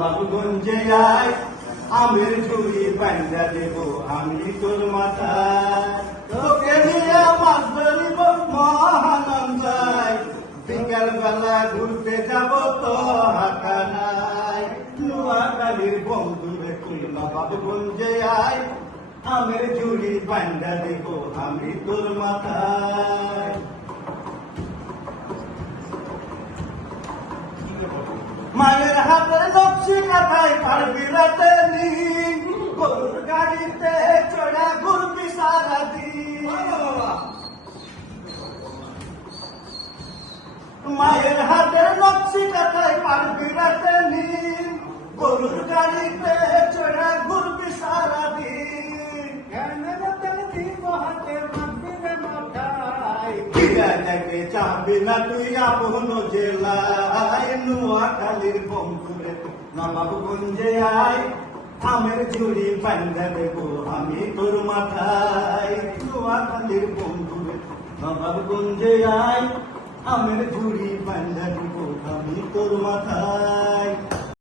বাবুগঞ্জে আয় আমের ঝুড়ি পান্ডা দেব আমি তোর মাথায় তোকে নিয়ে মাছ ধরিব মহানন্দায় বিকাল বেলা ঘুরতে যাব তো হাঁটা নাই নোয়াখালীর বন্ধুরে খুলনা বাবুগঞ্জে আয় আমের ঝুড়ি পান্ডা দেব আমি তোর মাথায়। মায়ের হাতের নকশি কাঁথায় পারবি রাতে দিন গরুর গাড়িতে চড়া ঘুরবি সারাদিন। মায়ের হাতের নকশি কাঁথায় পারবি রাতে দিন গরুর গাড়িতে চড়া ঘুরবি সারাদিন। চাবি না তুই আপন জেলায় নোয়াখালীর বন্ধুরে নবাবগঞ্জে আয় আমের ঝুড়ি পান্ডা দেব আমি তোর মাথায়। নোয়াখালীর বন্ধুরে নবাবগঞ্জে আয় আমের ঝুড়ি পান্ডা দেব আমি তোর মাথায়।